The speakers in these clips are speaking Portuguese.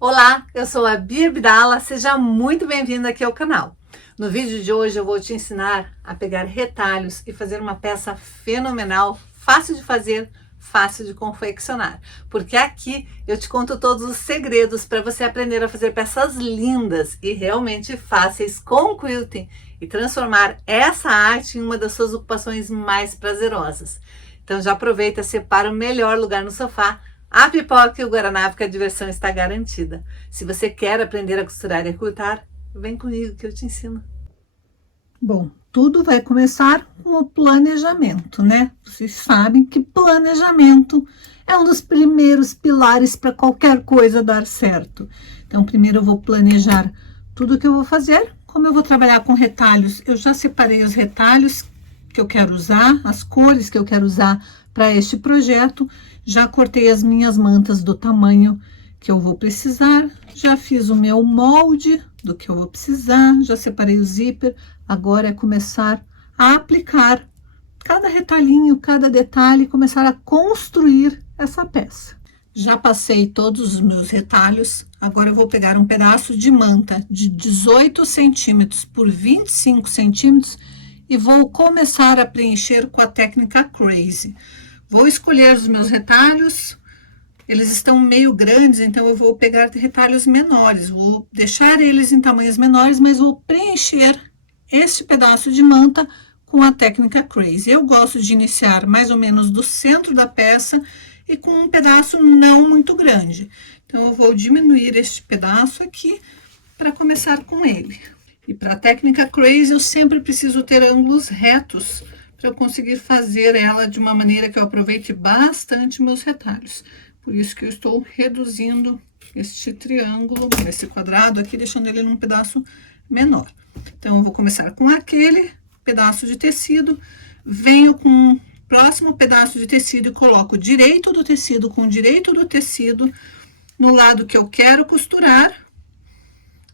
Olá, eu sou a Bia Abdala, seja muito bem-vinda aqui ao canal. No vídeo de hoje eu vou te ensinar a pegar retalhos e fazer uma peça fenomenal, fácil de fazer, fácil de confeccionar. Porque aqui eu te conto todos os segredos para você aprender a fazer peças lindas e realmente fáceis com quilting e transformar essa arte em uma das suas ocupações mais prazerosas. Então já aproveita, separa o melhor lugar no sofá, a pipoca e o guaraná, porque a diversão está garantida. Se você quer aprender a costurar e a cortar, vem comigo que eu te ensino. Bom, tudo vai começar com o planejamento, né? Vocês sabem que planejamento é um dos primeiros pilares para qualquer coisa dar certo. Então, primeiro eu vou planejar tudo que eu vou fazer. Como eu vou trabalhar com retalhos, eu já separei os retalhos que eu quero usar, as cores que eu quero usar para este projeto. Já cortei as minhas mantas do tamanho que eu vou precisar, já fiz o meu molde do que eu vou precisar, já separei o zíper. Agora é começar a aplicar cada retalhinho, cada detalhe, começar a construir essa peça. Já passei todos os meus retalhos, agora eu vou pegar um pedaço de manta de 18 centímetros por 25 centímetros e vou começar a preencher com a técnica Crazy. Vou escolher os meus retalhos, eles estão meio grandes, então eu vou pegar retalhos menores, vou deixar eles em tamanhos menores, mas vou preencher este pedaço de manta com a técnica Crazy. Eu gosto de iniciar mais ou menos do centro da peça e com um pedaço não muito grande. Então, eu vou diminuir este pedaço aqui para começar com ele. E para a técnica Crazy, eu sempre preciso ter ângulos retos para eu conseguir fazer ela de uma maneira que eu aproveite bastante meus retalhos. Por isso que eu estou reduzindo este triângulo, esse quadrado aqui, deixando ele num pedaço menor. Então, eu vou começar com aquele pedaço de tecido, venho com o próximo pedaço de tecido e coloco direito do tecido com direito do tecido no lado que eu quero costurar,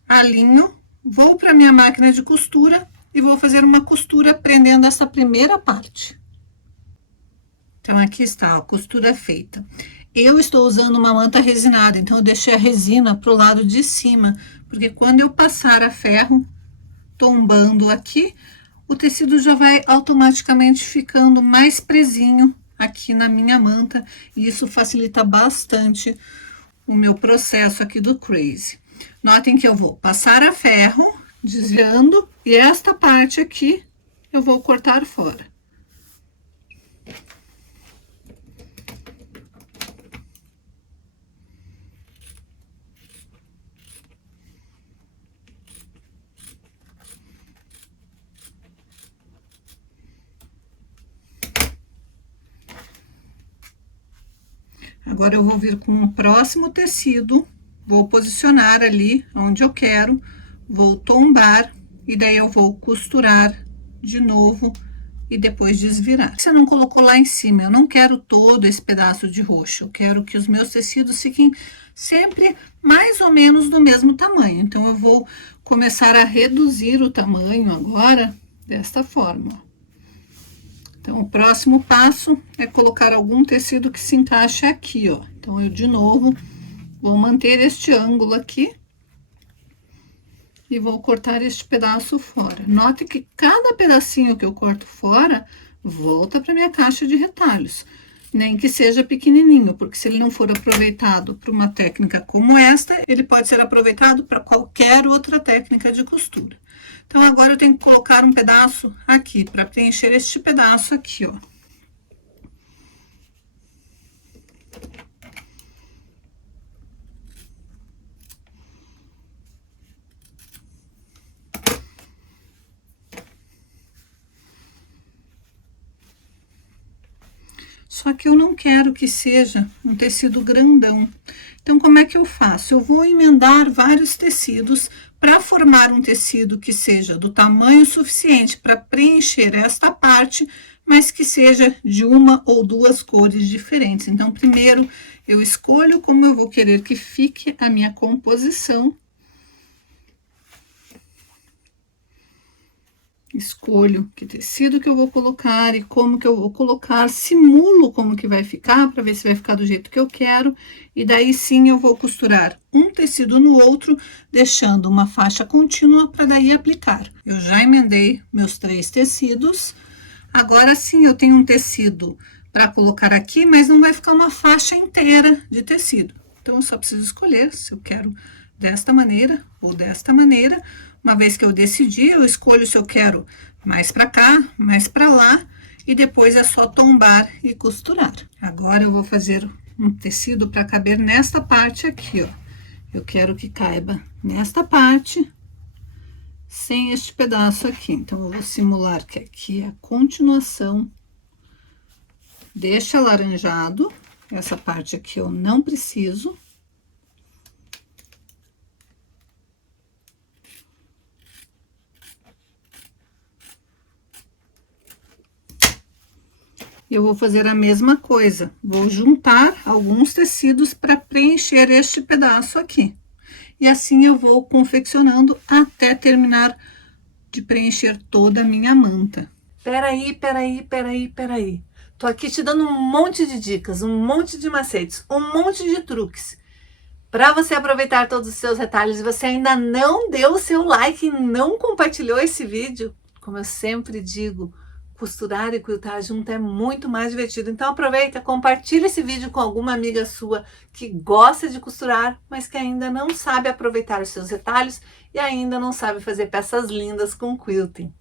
alinho, vou para minha máquina de costura e vou fazer uma costura prendendo essa primeira parte. Então, aqui está a costura feita. Eu estou usando uma manta resinada, então eu deixei a resina para o lado de cima, porque quando eu passar a ferro, tombando aqui, o tecido já vai automaticamente ficando mais presinho aqui na minha manta, e isso facilita bastante o meu processo aqui do Crazy. Notem que eu vou passar a ferro, desviando, e esta parte aqui eu vou cortar fora. Agora, eu vou vir com o próximo tecido, vou posicionar ali onde eu quero, vou tombar, e daí eu vou costurar de novo e depois desvirar. Você não colocou lá em cima, eu não quero todo esse pedaço de roxo, eu quero que os meus tecidos fiquem sempre mais ou menos do mesmo tamanho. Então, eu vou começar a reduzir o tamanho agora, desta forma. Então, o próximo passo é colocar algum tecido que se encaixe aqui, ó. Então, eu, de novo, vou manter este ângulo aqui e vou cortar este pedaço fora. Note que cada pedacinho que eu corto fora, volta para minha caixa de retalhos. Nem que seja pequenininho, porque se ele não for aproveitado para uma técnica como esta, ele pode ser aproveitado para qualquer outra técnica de costura. Então, agora eu tenho que colocar um pedaço aqui, para preencher este pedaço aqui, ó. Só que eu não quero que seja um tecido grandão. Então, como é que eu faço? Eu vou emendar vários tecidos para formar um tecido que seja do tamanho suficiente para preencher esta parte, mas que seja de uma ou duas cores diferentes. Então, primeiro eu escolho como eu vou querer que fique a minha composição. escolho que tecido que eu vou colocar e como que eu vou colocar, simulo como que vai ficar, para ver se vai ficar do jeito que eu quero, e daí sim eu vou costurar um tecido no outro, deixando uma faixa contínua para daí aplicar. Eu já emendei meus 3 tecidos, agora sim eu tenho um tecido para colocar aqui, mas não vai ficar uma faixa inteira de tecido. Então, eu só preciso escolher se eu quero desta maneira ou desta maneira. Uma vez que eu decidi, eu escolho se eu quero mais para cá, mais para lá, e depois é só tombar e costurar. Agora eu vou fazer um tecido para caber nesta parte aqui, ó. Eu quero que caiba nesta parte, sem este pedaço aqui. Então, eu vou simular que aqui é a continuação deste alaranjado. Essa parte aqui eu não preciso. Eu vou fazer a mesma coisa, vou juntar alguns tecidos para preencher este pedaço aqui. E assim eu vou confeccionando até terminar de preencher toda a minha manta. Peraí. Tô aqui te dando um monte de dicas, um monte de macetes, um monte de truques para você aproveitar todos os seus retalhos. E você ainda não deu o seu like e não compartilhou esse vídeo, como eu sempre digo, costurar e quiltar junto é muito mais divertido. Então aproveita, compartilha esse vídeo com alguma amiga sua que gosta de costurar, mas que ainda não sabe aproveitar os seus retalhos e ainda não sabe fazer peças lindas com quilting.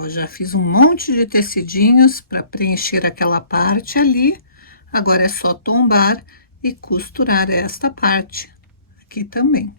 Eu já fiz um monte de tecidinhos para preencher aquela parte ali. Agora é só tombar e costurar esta parte aqui também.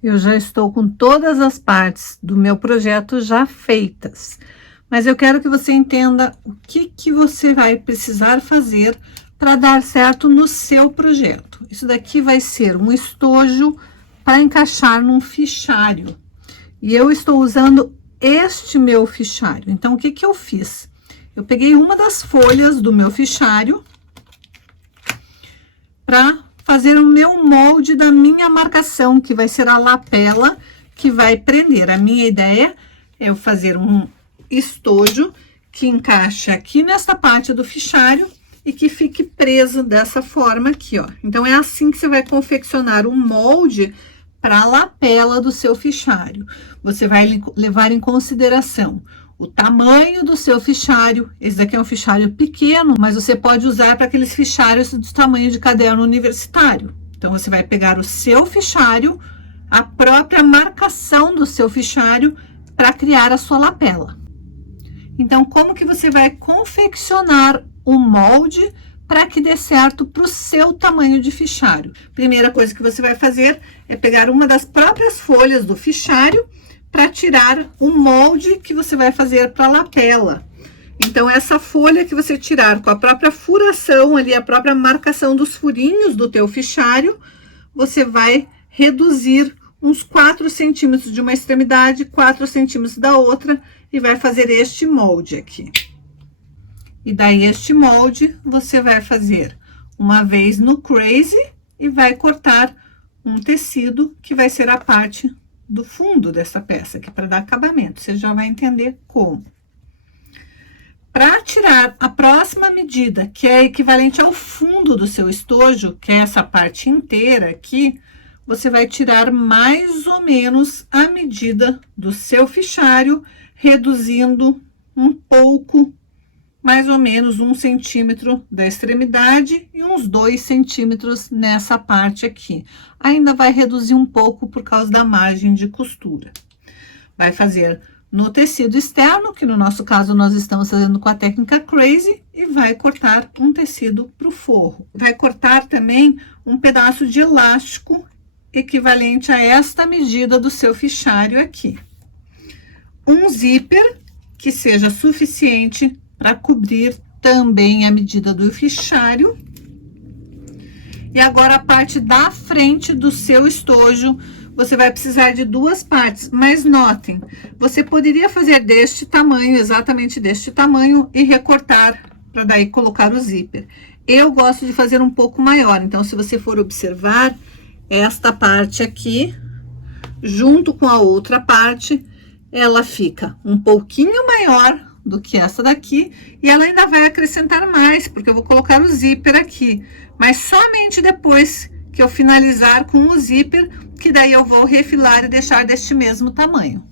Eu já estou com todas as partes do meu projeto já feitas, mas eu quero que você entenda o que você vai precisar fazer para dar certo no seu projeto. Isso daqui vai ser um estojo para encaixar num fichário. E eu estou usando este meu fichário. Então, o que eu fiz? Eu peguei uma das folhas do meu fichário para fazer o meu molde da minha marcação, que vai ser a lapela que vai prender. A minha ideia é eu fazer um estojo que encaixe aqui nessa parte do fichário e que fique preso dessa forma aqui, ó. Então, é assim que você vai confeccionar um molde para a lapela do seu fichário. Você vai levar em consideração o tamanho do seu fichário. Esse daqui é um fichário pequeno, mas você pode usar para aqueles fichários do tamanho de caderno universitário. Então, você vai pegar o seu fichário, a própria marcação do seu fichário, para criar a sua lapela. Então, como que você vai confeccionar o molde para que dê certo para o seu tamanho de fichário? Primeira coisa que você vai fazer é pegar uma das próprias folhas do fichário para tirar o molde que você vai fazer para a lapela. Então, essa folha que você tirar com a própria furação ali, a própria marcação dos furinhos do teu fichário, você vai reduzir uns 4 centímetros de uma extremidade, 4 centímetros da outra, e vai fazer este molde aqui. E daí, este molde, você vai fazer uma vez no crazy e vai cortar um tecido que vai ser a parte do fundo dessa peça, aqui para dar acabamento. Você já vai entender como. Para tirar a próxima medida, que é equivalente ao fundo do seu estojo, que é essa parte inteira aqui, você vai tirar mais ou menos a medida do seu fichário, reduzindo um pouco, mais ou menos 1 centímetro da extremidade e uns 2 centímetros nessa parte aqui. Ainda vai reduzir um pouco por causa da margem de costura. Vai fazer no tecido externo, que no nosso caso nós estamos fazendo com a técnica crazy, e vai cortar um tecido para o forro. Vai cortar também um pedaço de elástico equivalente a esta medida do seu fichário aqui. Um zíper que seja suficiente para cobrir também a medida do fichário. E agora a parte da frente do seu estojo, você vai precisar de 2 partes, mas notem, você poderia fazer deste tamanho, exatamente deste tamanho, e recortar para daí colocar o zíper. Eu gosto de fazer um pouco maior, então se você for observar, esta parte aqui, junto com a outra parte, ela fica um pouquinho maior do que essa daqui, e ela ainda vai acrescentar mais, porque eu vou colocar o zíper aqui, mas somente depois que eu finalizar com o zíper, que daí eu vou refilar e deixar deste mesmo tamanho.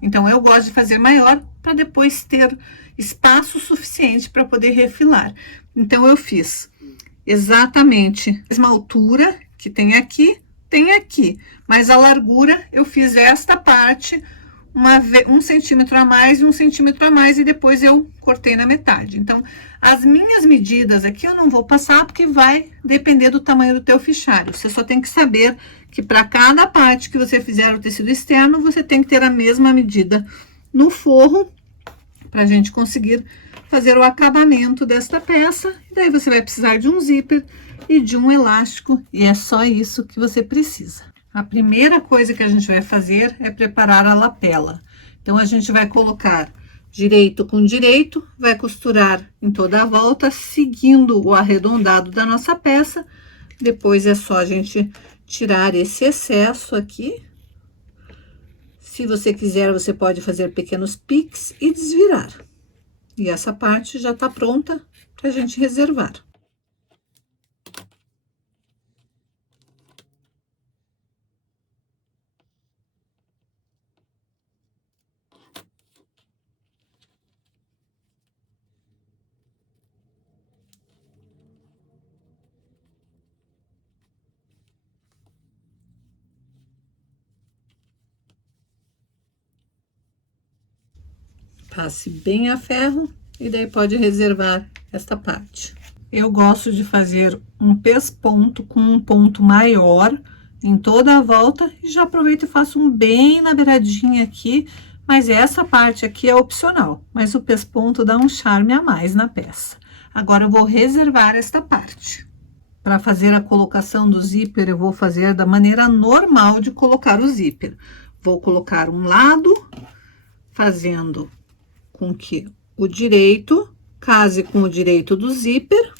Então, eu gosto de fazer maior para depois ter espaço suficiente para poder refilar. Então, eu fiz exatamente a mesma altura que tem aqui, mas a largura eu fiz esta parte, 1 centímetro a mais e 1 centímetro a mais, e depois eu cortei na metade. Então, as minhas medidas aqui eu não vou passar, porque vai depender do tamanho do teu fichário. Você só tem que saber que para cada parte que você fizer o tecido externo, você tem que ter a mesma medida no forro, para a gente conseguir fazer o acabamento desta peça. E daí você vai precisar de um zíper e de um elástico, e é só isso que você precisa. A primeira coisa que a gente vai fazer é preparar a lapela. Então, a gente vai colocar direito com direito, vai costurar em toda a volta, seguindo o arredondado da nossa peça. Depois é só a gente tirar esse excesso aqui. Se você quiser, você pode fazer pequenos piques e desvirar. E essa parte já tá pronta pra gente reservar. Passe bem a ferro e daí pode reservar esta parte. Eu gosto de fazer um pesponto com um ponto maior em toda a volta, e já aproveito e faço um bem na beiradinha aqui, mas essa parte aqui é opcional, mas o pesponto dá um charme a mais na peça. Agora eu vou reservar esta parte. Para fazer a colocação do zíper, eu vou fazer da maneira normal de colocar o zíper. Vou colocar um lado, fazendo com que o direito case com o direito do zíper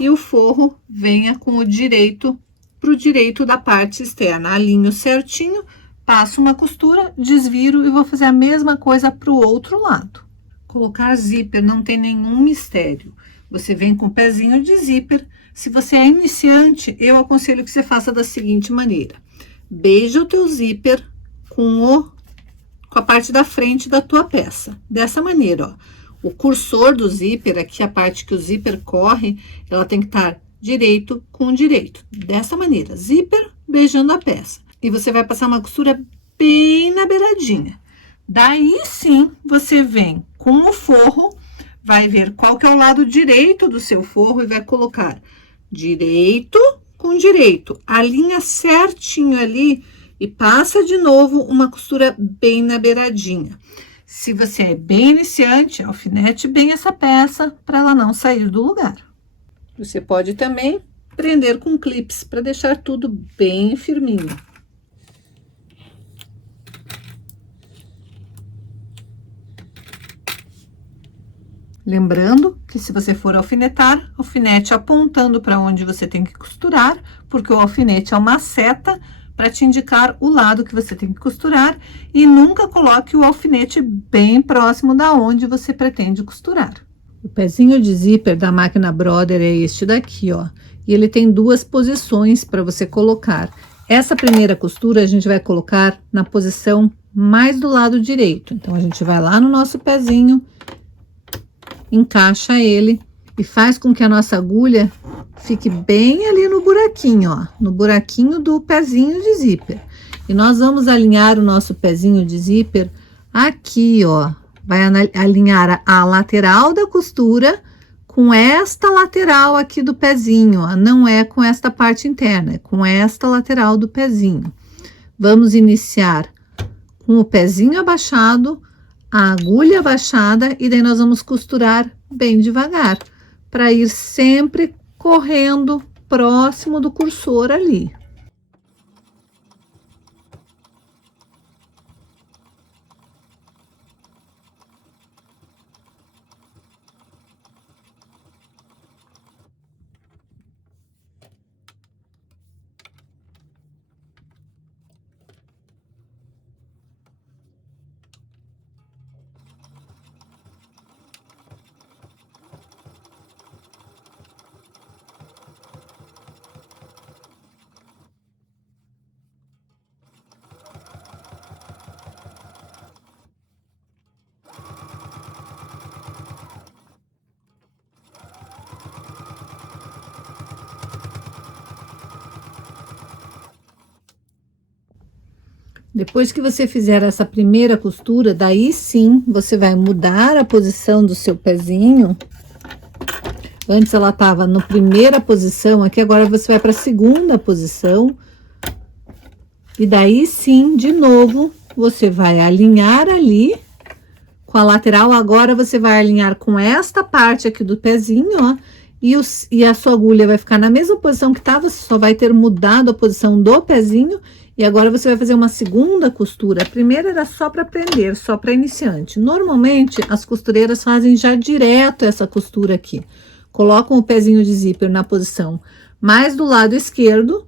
e o forro venha com o direito pro direito da parte externa. Alinho certinho, passo uma costura, desviro e vou fazer a mesma coisa pro outro lado. Colocar zíper não tem nenhum mistério. Você vem com o pezinho de zíper. Se você é iniciante, eu aconselho que você faça da seguinte maneira: beija o teu zíper com a parte da frente da tua peça, dessa maneira, ó. O cursor do zíper, aqui a parte que o zíper corre, ela tem que estar direito com direito, dessa maneira, zíper beijando a peça. E você vai passar uma costura bem na beiradinha. Daí sim, você vem com o forro, vai ver qual que é o lado direito do seu forro e vai colocar direito com direito. Alinha certinho ali e passa de novo uma costura bem na beiradinha. Se você é bem iniciante, alfinete bem essa peça para ela não sair do lugar. Você pode também prender com clips para deixar tudo bem firminho. Lembrando que se você for alfinetar, alfinete apontando para onde você tem que costurar, porque o alfinete é uma seta para te indicar o lado que você tem que costurar, e nunca coloque o alfinete bem próximo da onde você pretende costurar. O pezinho de zíper da máquina Brother é este daqui, ó, e ele tem duas posições para você colocar. Essa primeira costura a gente vai colocar na posição mais do lado direito. Então a gente vai lá no nosso pezinho, encaixa ele e faz com que a nossa agulha fique bem ali no buraquinho, ó, no buraquinho do pezinho de zíper. E nós vamos alinhar o nosso pezinho de zíper aqui, ó. Vai alinhar a lateral da costura com esta lateral aqui do pezinho, ó. Não é com esta parte interna, é com esta lateral do pezinho. Vamos iniciar com o pezinho abaixado, a agulha abaixada, e daí nós vamos costurar bem devagar, para ir sempre correndo próximo do cursor ali. Depois que você fizer essa primeira costura, daí sim você vai mudar a posição do seu pezinho. Antes ela estava na primeira posição, aqui agora você vai para a segunda posição. E daí sim, de novo, você vai alinhar ali com a lateral. Agora você vai alinhar com esta parte aqui do pezinho, ó. E a sua agulha vai ficar na mesma posição que estava, você só vai ter mudado a posição do pezinho. E agora você vai fazer uma segunda costura. A primeira era só para prender, só para iniciante. Normalmente, as costureiras fazem já direto essa costura aqui. Colocam o pezinho de zíper na posição mais do lado esquerdo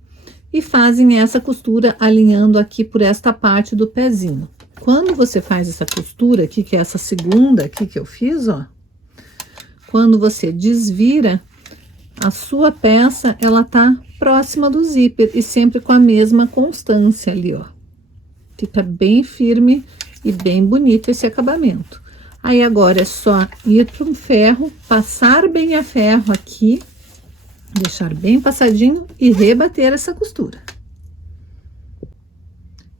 e fazem essa costura alinhando aqui por esta parte do pezinho. Quando você faz essa costura aqui, que é essa segunda aqui que eu fiz, ó. Quando você desvira, a sua peça, ela tá próxima do zíper e sempre com a mesma constância ali, ó. Fica bem firme e bem bonito esse acabamento. Aí agora é só ir para um ferro, passar bem a ferro aqui, deixar bem passadinho e rebater essa costura.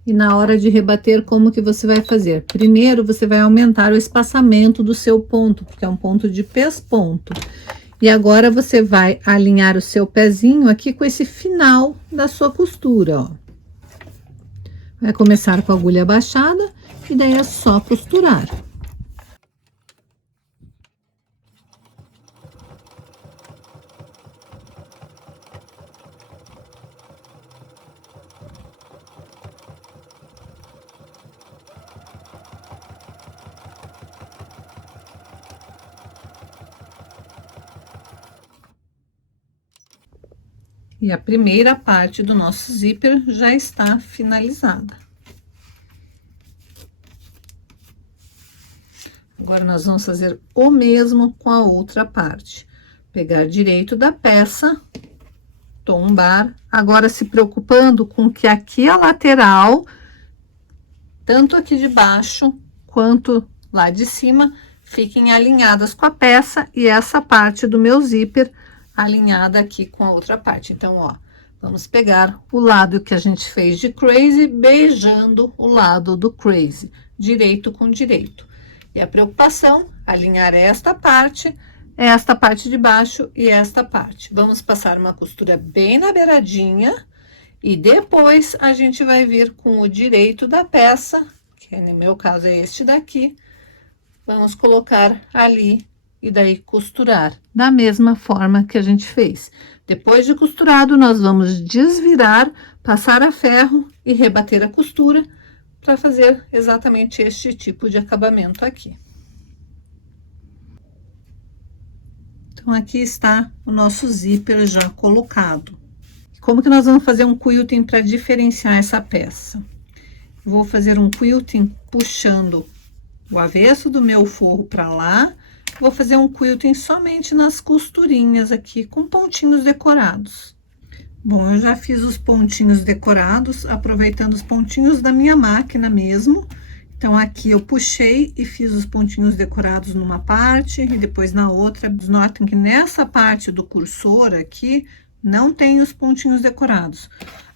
E na hora de rebater, como que você vai fazer? Primeiro, você vai aumentar o espaçamento do seu ponto, porque é um ponto de pesponto. E agora você vai alinhar o seu pezinho aqui com esse final da sua costura, ó. Vai começar com a agulha abaixada e daí é só costurar. E a primeira parte do nosso zíper já está finalizada. Agora, nós vamos fazer o mesmo com a outra parte. Pegar direito da peça, tombar. Agora, se preocupando com que aqui a lateral, tanto aqui de baixo quanto lá de cima, fiquem alinhadas com a peça e essa parte do meu zíper alinhada aqui com a outra parte. Então, ó, Vamos pegar o lado que a gente fez de crazy, beijando o lado do crazy, direito com direito. E a preocupação, alinhar esta parte de baixo e esta parte. Vamos passar uma costura bem na beiradinha e depois a gente vai vir com o direito da peça, que no meu caso é este daqui. Vamos colocar ali e daí costurar da mesma forma que a gente fez. Depois de costurado, nós vamos desvirar, passar a ferro e rebater a costura para fazer exatamente este tipo de acabamento aqui. Então, aqui está o nosso zíper já colocado. Como que nós vamos fazer um quilting para diferenciar essa peça? Vou fazer um quilting puxando o avesso do meu forro para lá. Vou fazer um quilting somente nas costurinhas aqui, com pontinhos decorados. Bom, eu já fiz os pontinhos decorados, aproveitando os pontinhos da minha máquina mesmo. Então, aqui eu puxei e fiz os pontinhos decorados numa parte e depois na outra. Notem que nessa parte do cursor aqui, não tem os pontinhos decorados.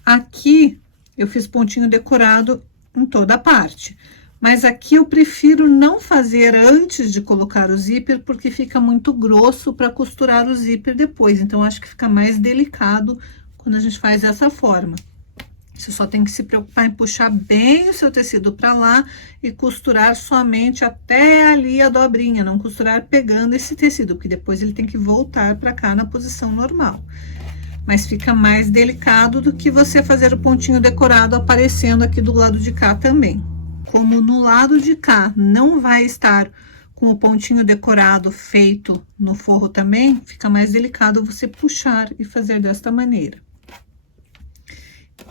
Aqui, eu fiz pontinho decorado em toda a parte. Mas aqui eu prefiro não fazer antes de colocar o zíper, porque fica muito grosso para costurar o zíper depois. Então, acho que fica mais delicado quando a gente faz dessa forma. Você só tem que se preocupar em puxar bem o seu tecido para lá e costurar somente até ali a dobrinha, não costurar pegando esse tecido, porque depois ele tem que voltar para cá na posição normal. Mas fica mais delicado do que você fazer o pontinho decorado aparecendo aqui do lado de cá também. Como no lado de cá não vai estar com o pontinho decorado feito no forro também, fica mais delicado você puxar e fazer desta maneira.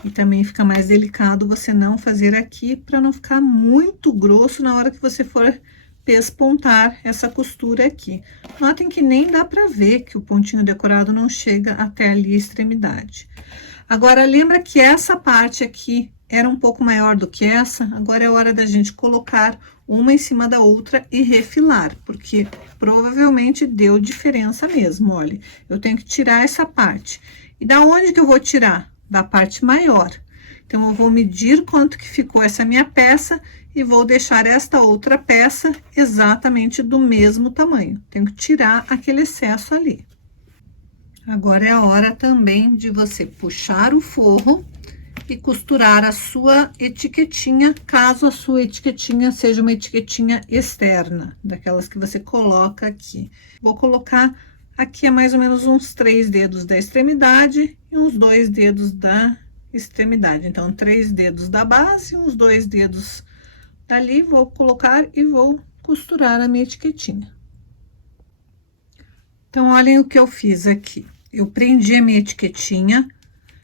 E também fica mais delicado você não fazer aqui, para não ficar muito grosso na hora que você for pespontar essa costura aqui. Notem que nem dá para ver que o pontinho decorado não chega até ali a extremidade. Agora, lembra que essa parte aqui era um pouco maior do que essa? Agora é hora da gente colocar uma em cima da outra e refilar, porque provavelmente deu diferença mesmo, olha. Eu tenho que tirar essa parte. E da onde que eu vou tirar? Da parte maior. Então, eu vou medir quanto que ficou essa minha peça e vou deixar esta outra peça exatamente do mesmo tamanho. Tenho que tirar aquele excesso ali. Agora é a hora também de você puxar o forro e costurar a sua etiquetinha, caso a sua etiquetinha seja uma etiquetinha externa, daquelas que você coloca aqui. Vou colocar aqui mais ou menos uns 3 dedos da extremidade e uns 2 dedos da extremidade. Então, 3 dedos da base, uns 2 dedos dali, vou colocar e vou costurar a minha etiquetinha. Então, olhem o que eu fiz aqui. Eu prendi a minha etiquetinha,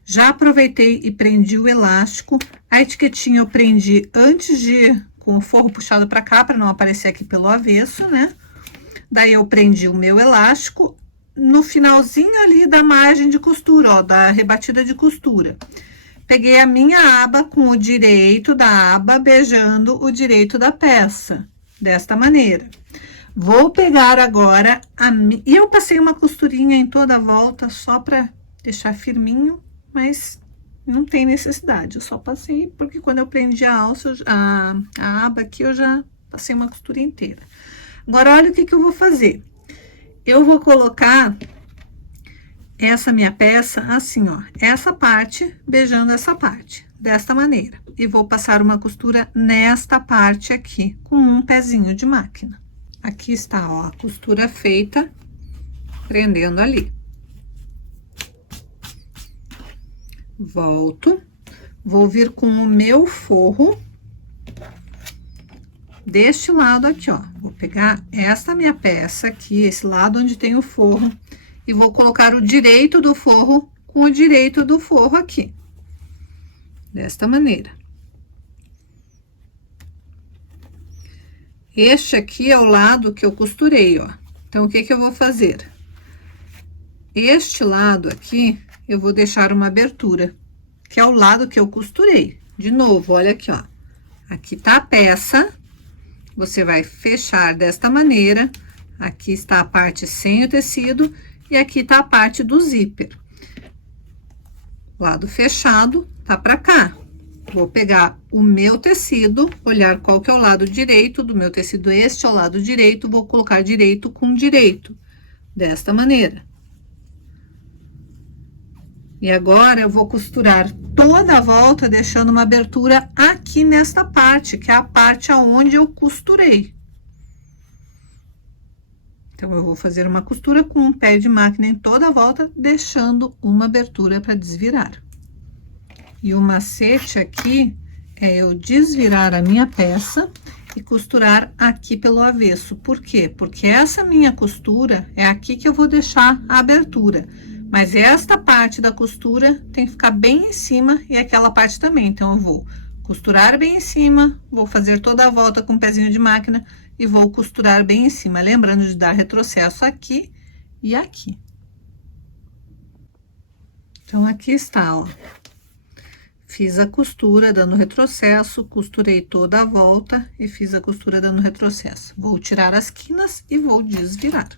já aproveitei e prendi o elástico. A etiquetinha eu prendi antes de, com o forro puxado para cá, para não aparecer aqui pelo avesso, né? Daí, eu prendi o meu elástico no finalzinho ali da margem de costura, ó, da rebatida de costura. Peguei a minha aba com o direito da aba beijando o direito da peça, desta maneira. Vou pegar agora e eu passei uma costurinha em toda a volta só para deixar firminho, mas não tem necessidade. Eu só passei porque quando eu prendi a alça, a aba aqui, eu já passei uma costura inteira. Agora, olha o que eu vou fazer. Eu vou colocar essa minha peça assim, ó, essa parte beijando essa parte, desta maneira. E vou passar uma costura nesta parte aqui, com um pezinho de máquina. Aqui está, ó, a costura feita, prendendo ali. Volto, vou vir com o meu forro deste lado aqui, ó. Vou pegar essa minha peça aqui, esse lado onde tem o forro, e vou colocar o direito do forro com o direito do forro aqui. Desta maneira. Este aqui é o lado que eu costurei, ó. Então, o que que eu vou fazer? Este lado aqui, eu vou deixar uma abertura, que é o lado que eu costurei. De novo, olha aqui, ó. Aqui tá a peça, você vai fechar desta maneira. Aqui está a parte sem o tecido e aqui tá a parte do zíper. Lado fechado, tá pra cá. Vou pegar o meu tecido, olhar qual que é o lado direito do meu tecido. Este é o lado direito, vou colocar direito com direito, desta maneira. E agora, eu vou costurar toda a volta, deixando uma abertura aqui nesta parte, que é a parte aonde eu costurei. Então, eu vou fazer uma costura com um pé de máquina em toda a volta, deixando uma abertura para desvirar. E o macete aqui é eu desvirar a minha peça e costurar aqui pelo avesso. Por quê? Porque essa minha costura é aqui que eu vou deixar a abertura. Mas esta parte da costura tem que ficar bem em cima e aquela parte também. Então, eu vou costurar bem em cima, vou fazer toda a volta com o pezinho de máquina e vou costurar bem em cima. Lembrando de dar retrocesso aqui e aqui. Então, aqui está, ó. Fiz a costura dando retrocesso, costurei toda a volta e fiz a costura dando retrocesso. Vou tirar as quinas e vou desvirar.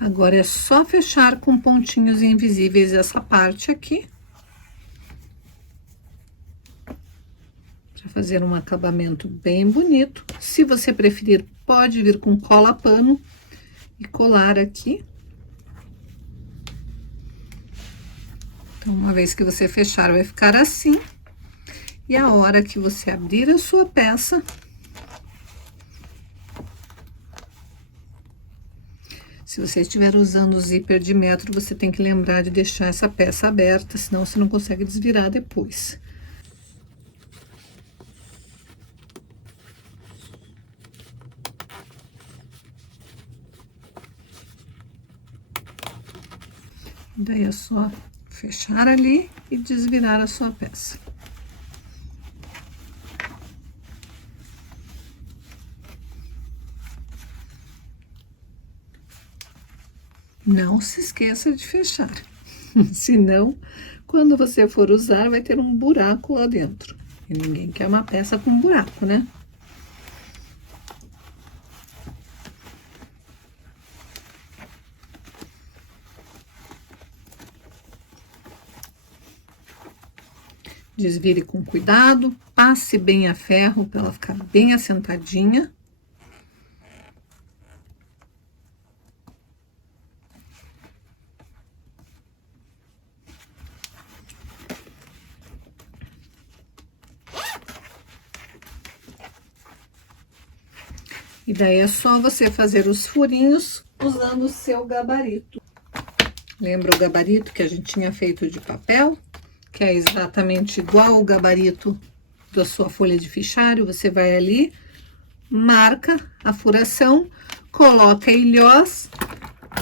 Agora, é só fechar com pontinhos invisíveis essa parte aqui. Para fazer um acabamento bem bonito. Se você preferir, pode vir com cola pano e colar aqui. Então, uma vez que você fechar, vai ficar assim. E a hora que você abrir a sua peça, se você estiver usando o zíper de metro, você tem que lembrar de deixar essa peça aberta, senão você não consegue desvirar depois. Daí é só fechar ali e desvirar a sua peça. Não se esqueça de fechar, senão, quando você for usar, vai ter um buraco lá dentro. E ninguém quer uma peça com buraco, né? Desvire com cuidado, passe bem a ferro para ela ficar bem assentadinha. E daí é só você fazer os furinhos usando o seu gabarito. Lembra o gabarito que a gente tinha feito de papel? Que é exatamente igual o gabarito da sua folha de fichário. Você vai ali, marca a furação, coloca ilhós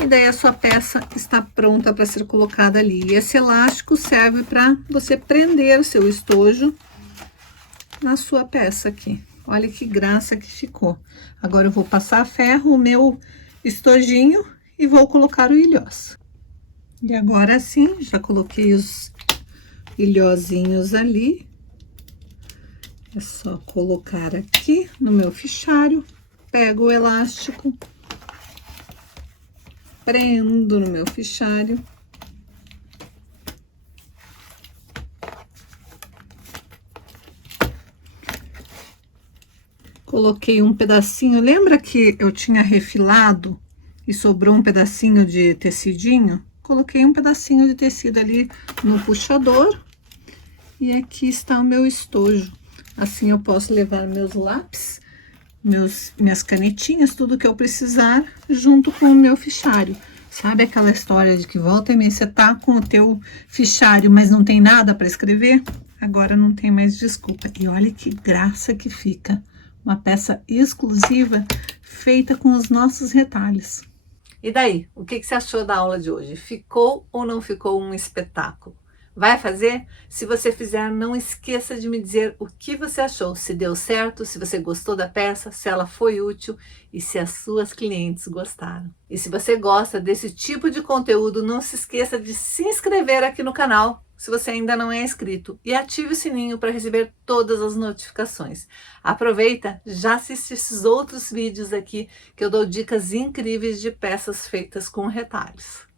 e daí a sua peça está pronta para ser colocada ali. E esse elástico serve para você prender o seu estojo na sua peça aqui. Olha que graça que ficou. Agora, eu vou passar a ferro o meu estojinho e vou colocar o ilhós. E agora sim, já coloquei os ilhozinhos ali. É só colocar aqui no meu fichário, pego o elástico, prendo no meu fichário. Coloquei um pedacinho, lembra que eu tinha refilado e sobrou um pedacinho de tecidinho? Coloquei um pedacinho de tecido ali no puxador e aqui está o meu estojo. Assim eu posso levar meus lápis minhas canetinhas, tudo que eu precisar, junto com o meu fichário. Sabe aquela história de que volta e meia você tá com o teu fichário, mas não tem nada para escrever? Agora não tem mais desculpa. E olha que graça que fica. Uma peça exclusiva feita com os nossos retalhos. E daí, o que você achou da aula de hoje? Ficou ou não ficou um espetáculo? Vai fazer? Se você fizer, não esqueça de me dizer o que você achou, se deu certo, se você gostou da peça, se ela foi útil e se as suas clientes gostaram. E se você gosta desse tipo de conteúdo, não se esqueça de se inscrever aqui no canal, se você ainda não é inscrito, e ative o sininho para receber todas as notificações. Aproveita, já assiste esses outros vídeos aqui que eu dou dicas incríveis de peças feitas com retalhos.